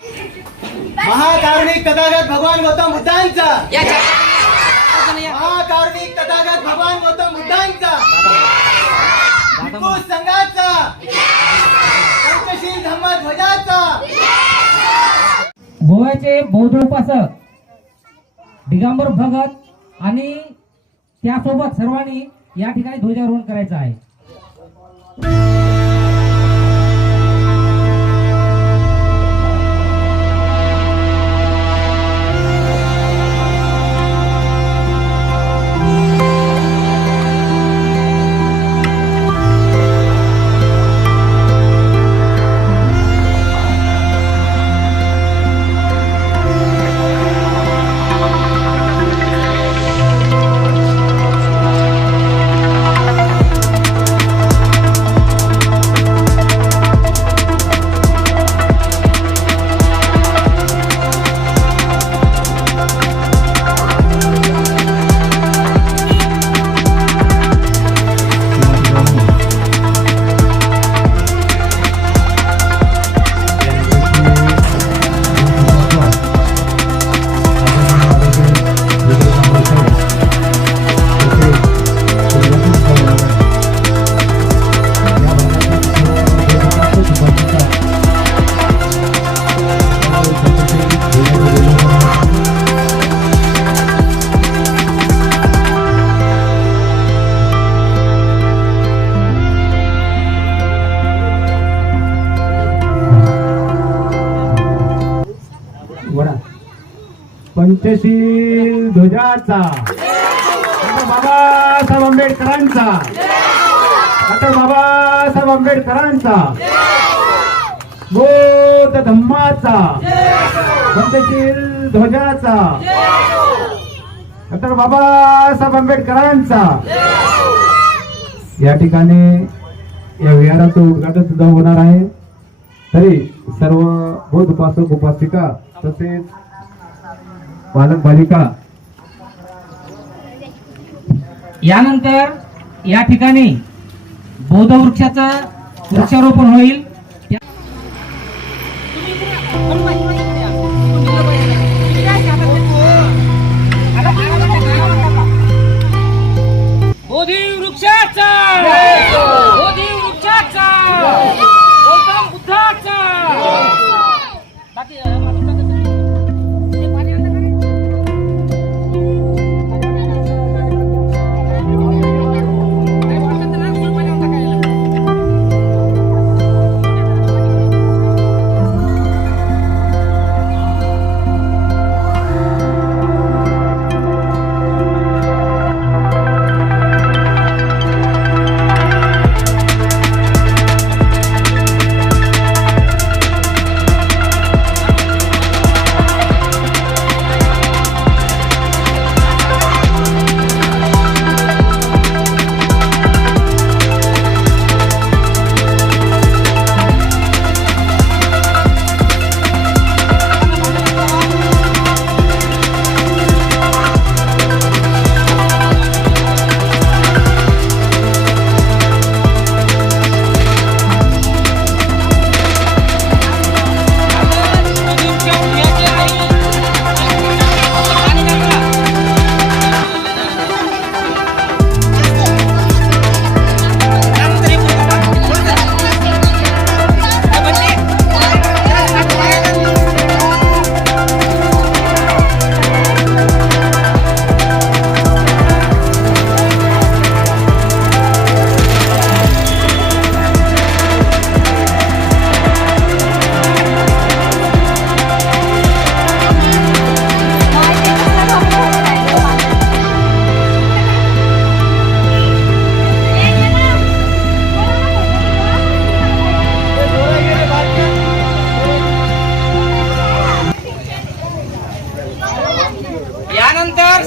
महाकारुणिक तथागत भगवान गौतम बुद्धांचा, महाकारुणिक तथागत भगवान गौतम बुद्धांचा, भिक्खू संघाचा, पंचशील धम्मध्वजाचा, गोव्याचे बौद्ध उपासक दिगंबर भगत आणि त्यासोबत सर्वांनी या ठिकाणी ध्वजारोहण करायचं आहे. पंचशील ध्वजाचा, बाबासाहेब आंबेडकरांचा, डॉक्टर बाबासाहेब आंबेडकरांचा, बौद्ध धम्माचा, पंचशील ध्वजाचा, डॉक्टर बाबासाहेब आंबेडकरांचा. या ठिकाणी या विहाराचं उद्घाटन सुद्धा होणार आहे. तरी सर्व बौद्ध उपासक उपासिका तसेच बालक बालिका यानंतर या ठिकाणी बौद्ध वृक्षाचं वृक्षारोपण होईल. बोधी वृक्षाचा, बोधी वृक्षाचा, गौतम बुद्धाचा.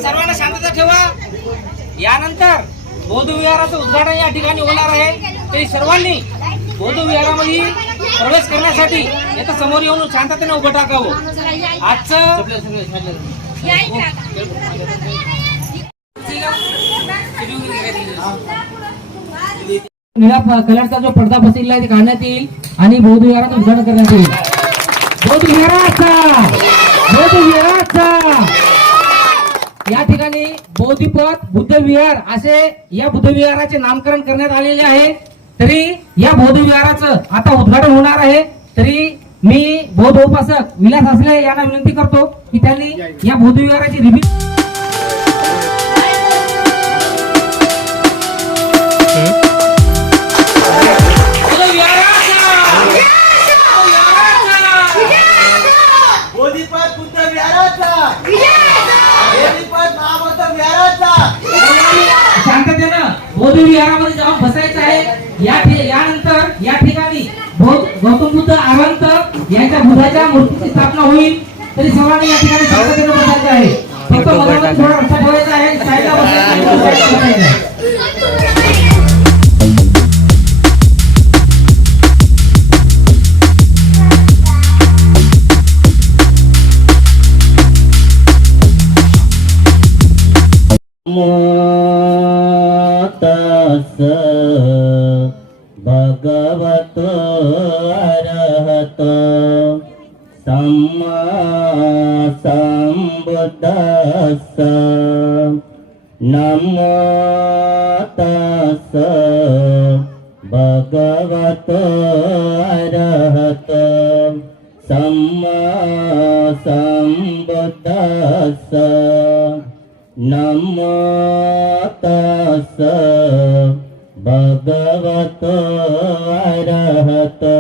सर्वांना शांतता ठेवा. यानंतर बौद्ध विहाराचं उद्घाटन या ठिकाणी होणार आहे. तरी सर्वांनी बौद्ध विहारामध्ये प्रवेश करण्यासाठी याच्या समोर येऊन शांततेने उभं टाकावं. आजचं निळ्या कलरचा जो पडदा बसलेला आहे ते काढण्यात येईल आणि बौद्ध विहाराचं उद्घाटन करण्यात येईल. बौद्ध विहाराचा या ठिकाणी बौद्धिपथ बुद्ध विहार असे या बुद्ध विहाराचे नामकरण करण्यात आलेले आहे. तरी या बौद्ध विहाराचं आता उद्घाटन होणार आहे. तरी मी बौद्ध उपासक विलास असले यांना विनंती करतो की त्यांनी या बौद्ध विहाराची रिव्ह्यू बोधिपथ बुद्ध विहाराचा बोधिपथ महाबौद्ध विहाराचा शांततेनं बौद्ध विहारामध्ये जाऊन बसायचं आहे. यानंतर या ठिकाणी गौतम बुद्ध आरंत यांच्या बुद्धाच्या मूर्तीची स्थापना होईल. तरी सर्वांनी या ठिकाणी शांततेनं बसायचं आहे. फक्त मनामध्ये थोडा रस्ता ठेवायचा आहे. साईडला बसायचं आहे. तस् भगवतो अरहतो सम्मा सम्बुद्धस्स नमो तस् भगवतो अरहतो सम्मा सम्बुद्धस्स नमो तस् भगवतो अरहतो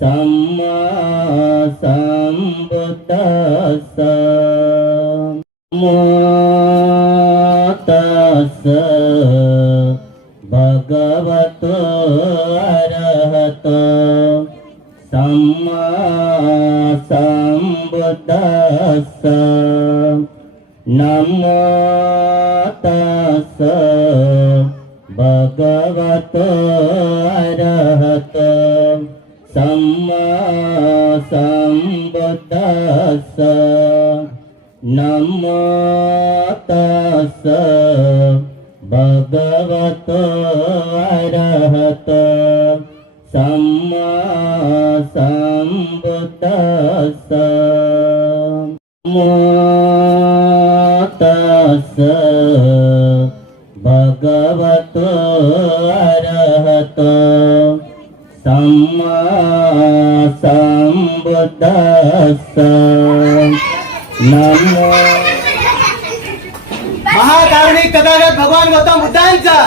सम्मा सम्बुद्धस्स नमो तस् भगवतो अरहतो सम्मा सम्बुद्धस्स नमो तस् भगवतो अरहतो सम्मा सम्बुद्धस्स नमो तस् भगवतो अरहतो सम्मा सम्बुद्धस्स नमो तस् भगवतो अरहतो सम्मा सम्बुद्धस्स नमो महाकारुणिक तथागत भगवान गौतम बुद्धांचा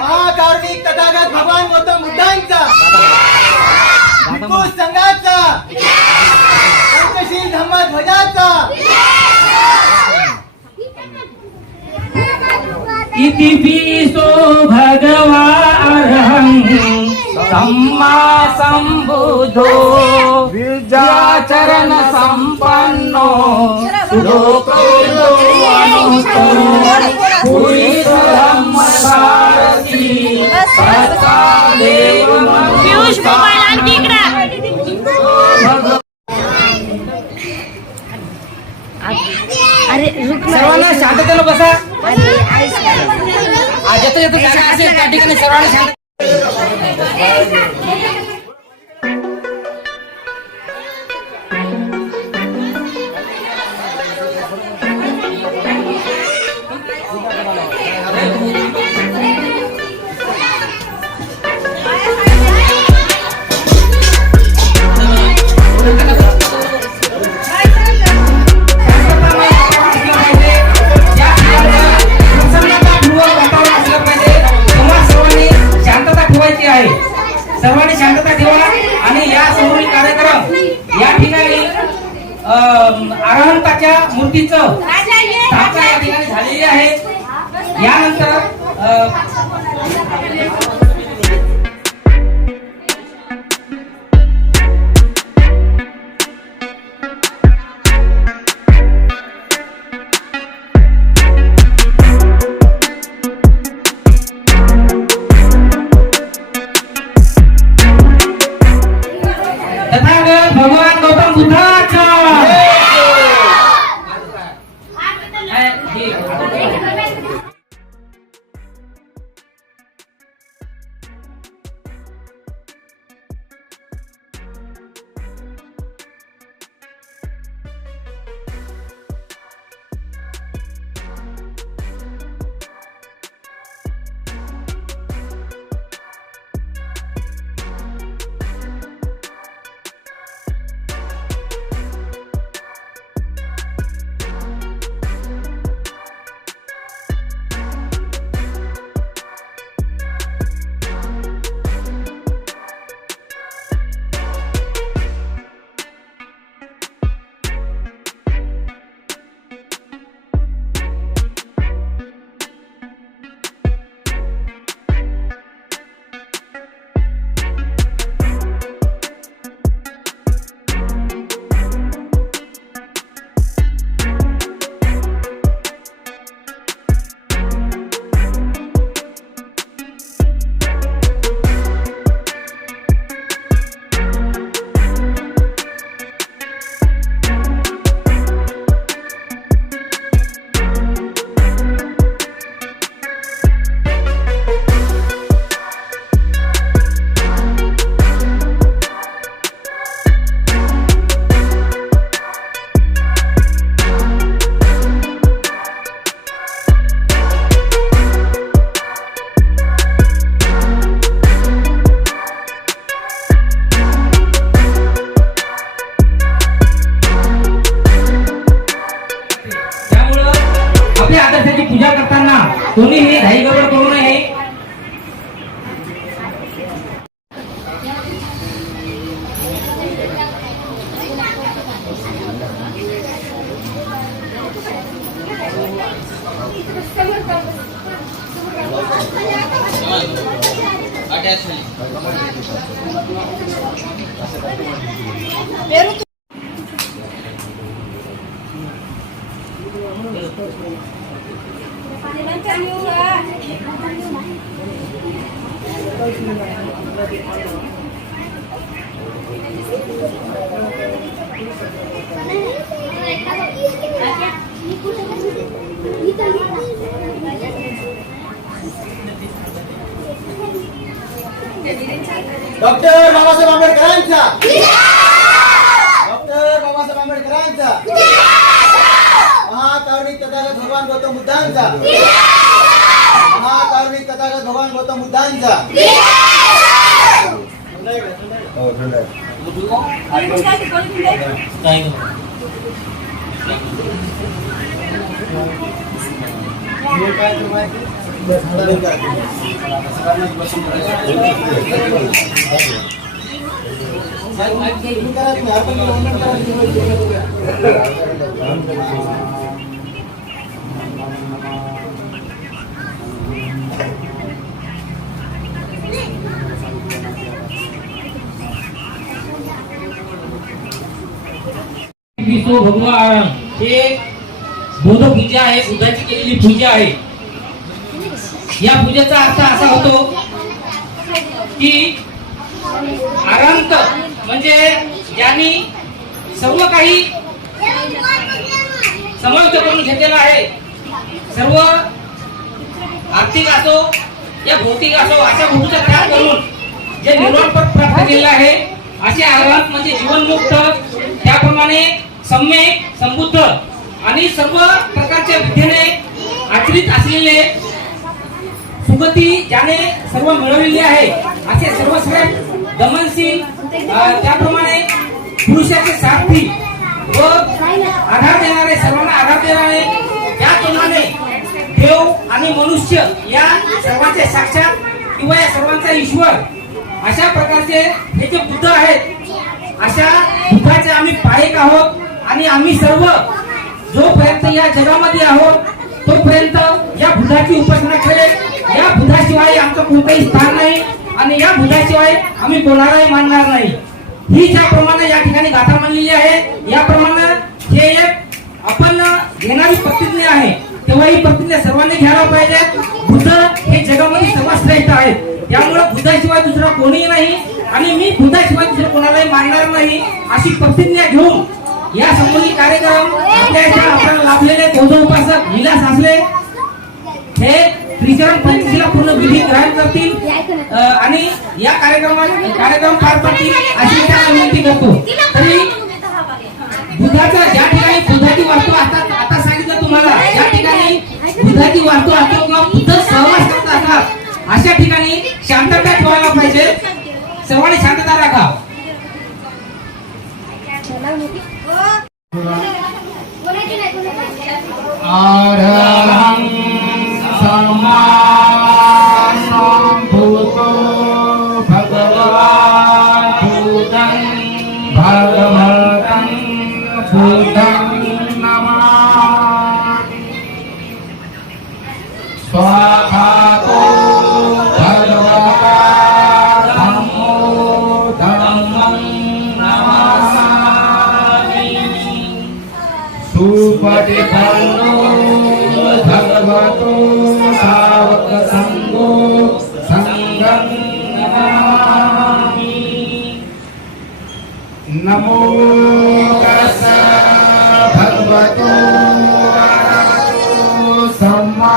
महाकारुणिक तथागत भगवान गौतम बुद्धांचा भिक्खू संघाचा पंचशील धम्म ध्वजाचा इति पिसो भगवा अरहं सम्मा सम्बुद्धो विद्याचरण संपन्नो लोको पियुष मोबाईल आणखी इकडे अरे रुक ना. सर्वांना शांततेनं बसा. अरे आज येतो येतो असेल त्या ठिकाणी सर्वांना शांत सर्वांनी शांतता ठेवा. आणि या समोरील कार्यक्रम या ठिकाणी अरहंताच्या मूर्तीचं स्थापना या ठिकाणी झालेली आहे. यानंतर तथागत भगवान गौतम बुद्धाचा डॉक्टर बाबासाहेब आंबेडकरांचा डॉक्टर बाबासाहेब आंबेडकरांचा महाकारुणिक तथागत भगवान गौतम बुद्धांचा महाकारुणिक तथागत भगवान गौतम बुद्धांचा विष्णू भगवान हे बुद्ध पूजा आहे, बुद्धाची केलेली पूजा आहे. या पूजेचा अर्थ असा होतो की आरांत म्हणजे ज्यांनी सर्व काही समाविष्ट करून घेतलेला आहे, सर्व आर्थिक असो या भौतिक असो अशा गोष्टीचा त्याग करून जे निर्वाण पद प्राप्त केलेलं आहे असे आरांत म्हणजे जीवनमुक्त, त्याप्रमाणे सम्यक संबुद्ध आणि सर्व प्रकारच्या बुद्धीने आचरित असलेले सुगती ज्याने सर्व मिळवलेली आहे असे सर्वश्रेष्ठ दमनशील, त्याप्रमाणे पुरुषाचे सारथी व आधार देणारे, सर्वांना आधार देणारे, त्याप्रमाणे देव आणि मनुष्य या सर्वांचे साक्षात किंवा या सर्वांचा ईश्वर अशा प्रकारचे हे जे बुद्ध आहेत, अशा बुद्धाचे आम्ही पायक आहोत. आणि आम्ही सर्व जोपर्यंत या जगामध्ये आहोत तोपर्यंत या बुद्धाची उपासना करेल. या बुद्धाशिवाय आमचं कोणतंही स्थान नाही आणि या बुद्धाशिवाय आम्ही कोणालाही मानणार नाही. ही ज्याप्रमाणे या ठिकाणी गाथा मांडलेली आहे याप्रमाणे हे एक आपण घेणारी प्रतिज्ञा आहे, तेव्हा ही प्रतिज्ञा सर्वांनी घ्यायला पाहिजे. बुद्ध हे जगामध्ये सर्वात श्रेष्ठ आहेत, त्यामुळे बुद्धाशिवाय दुसरा कोणीही नाही आणि मी बुद्धाशिवाय दुसरं कोणालाही मानणार नाही अशी प्रतिज्ञा घेऊन या संबंधी कार्यक्रम आपल्याला लाभलेले बौद्ध उपासक विलास आसले हे त्रिचरण पंचशीला पूर्ण विधी ग्रहण करतील आणि या कार्यक्रम पार पाडतील अशी त्यांना विनंती करतो. तरी बुद्धाचा ज्या ठिकाणी बुद्धाची वास्तू आता सांगितलं तुम्हाला, ज्या ठिकाणी बुद्धाची वास्तू असतो किंवा बुद्ध सहवास करत असतात अशा ठिकाणी शांतता ठेवायला पाहिजे. सर्वांनी शांतता राखा. अरहं सम्मा सम्भुतो भगवान् बुद्धं भगवतं बुद्धं नमामि. स्वाहातो भगवता धम्मो धम्मं नमामि. सुपटिपन्नो भगवतो सावक संगो संगं नमामि. नमो तस्स भगवतो अरहतो सम्मा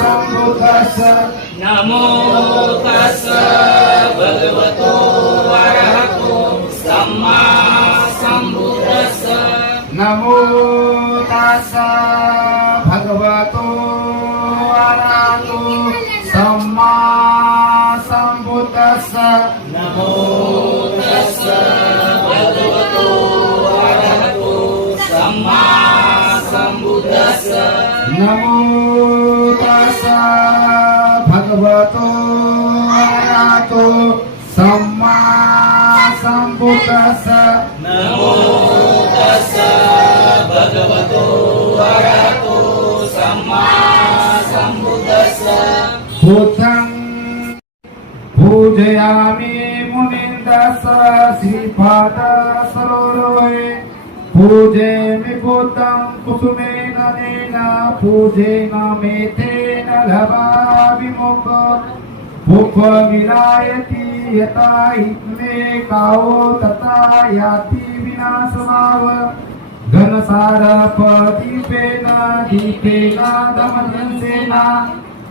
सम्बुद्धस्स. नमो तस्स भगवतो अरहतो सम्मा सम्बुद्धस्स. नमो तस्स भगवतो अरहतो सम्मा सम्बुद्धस्स. नमो तस्स भगवतो अरहतो सम्मा सम्बुद्धस्स. नमो तस्स भगवतो अरहतो सम्मा सम्बुद्धस्स. नमो तस्स भगवतो अरहतो सम्मा सम्बुद्धस्स. बुद्धं पूजयामि मुनीन्द्रः श्रीपाद सरोवरे पूजयामि बुद्धं कुसुमेन नेन पूजेन मेथेन लभाविमुख उपविरायति यथा हित्मे काओ तथा याति विनाशभाव घनसारपदीपेन दीपेन दमनसेन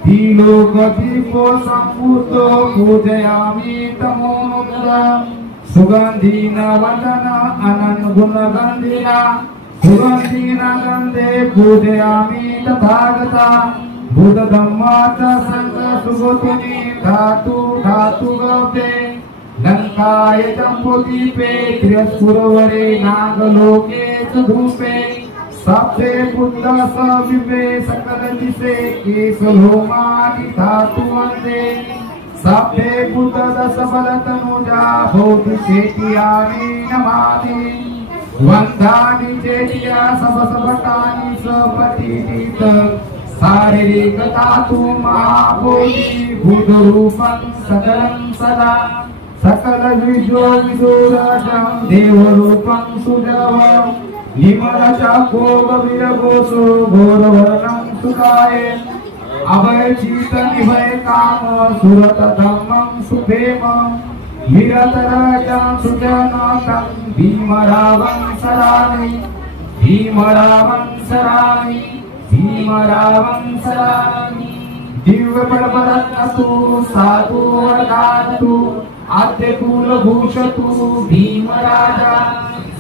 दीलोकदीपो सम्पूतो पूजयामि तमोमुद्रम् सुगन्धीन वदन अनन्गुणगन्धिन सुगन्धीन गन्धे पूजयामि तथागता बुद्धधम्मा च संग सुगोतुनि धातु धातु गते लङ्काय जम्बुदीपे त्र्यस्पुरवरे नागलोके च धूपे सप्ते बुद्ध सविवे सकल दिशे केशलोमानि धातु वन्दे सप्ते बुद्ध दश बलतनुजा भौति चेतियानि नमामि वन्दानि चेतिया सबसबटानि सपतिनित शारीरिक धातु महाभूति बुद्धरूपं सकलं सदा सकल विजो विदुरजं देवरूपं सुजवं निमल चाको विरगोसो घोरवर्णं सुखाय अभय चित निभय काम सुरत धम्मं सुभेम निरतरजं सुजनतं भीमरावं सरामि भीमरावं सरामि भीमरावं सरामि दिव्य बलवरत्नतु साधु वरदातु आद्य कुलभूषतु भीमराजा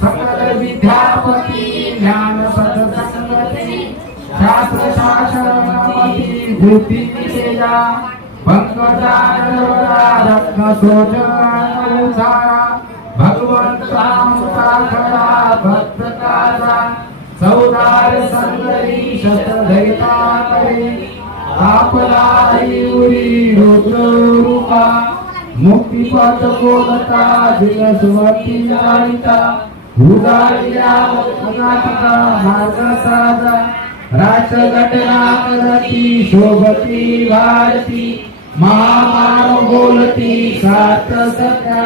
सकल विद्यापति ज्ञान सत्संगति शास्त्र शासनमति बुद्धि विषया पंकजानवरा रत्न सोजनारा भगवंता मुखाखरा भक्तकारा सौदार संगरी शतधरिता करे आपलाई उरी रुद्र रूपा मुक्तिपथ गोलता जिन सुमती लालिता उदारिया अनाथिका मार्ग साधा राष्ट्रघटना करती शोभती भारती महामानव बोलती सात सत्या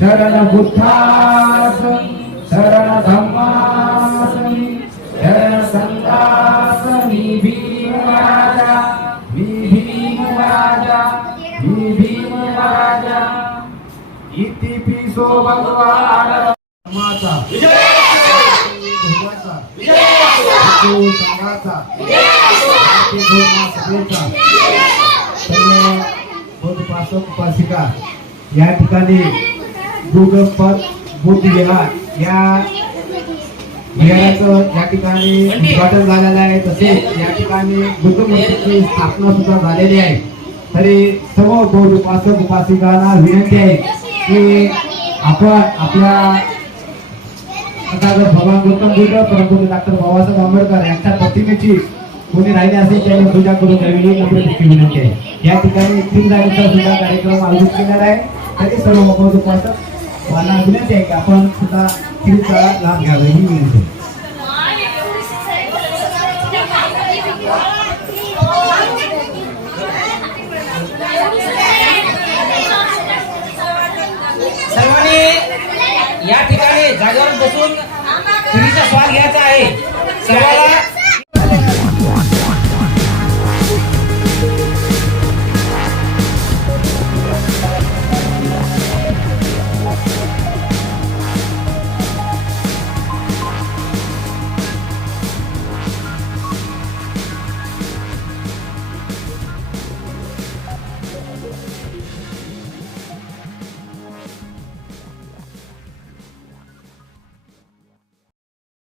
शरण बुद्धासनी शरण धम्मासनी शरण संघासनी भीम राजा भीम राजा भीम राजा इति पिसो भगवान धर्माचा धर्माचा हिंदू संघाचा सभेचा सर्व बौद्ध उपासक उपासिका या ठिकाणी बुद्धपद बुद्ध विहार या विहाराचं या ठिकाणी उद्घाटन झालेलं आहे तसेच या ठिकाणी बुद्ध मूर्तीची स्थापना सुद्धा झालेली आहे तरी सर्व बौद्ध उपासक उपासिकांना विनंती आहे की आपण आपल्या भगवान गौतम बुद्ध परंतु डॉक्टर बाबासाहेब आंबेडकर यांच्या प्रतिमेची कोणी राहिले असेल त्याला पूजा करून द्यावी नम्रतेची विनंती आहे या ठिकाणी 3 जानेचा सुद्धा कार्यक्रम आयोजित केलेला आहे तरी सर्व बौद्ध उपासक मला विनंती आहे की आपण सुद्धा खिरीचा लाभ घ्यावा ही विनंती आहे. सर्वांनी या ठिकाणी जागेवर बसून खिरीचा स्वाद घ्यायचा आहे सर्वांना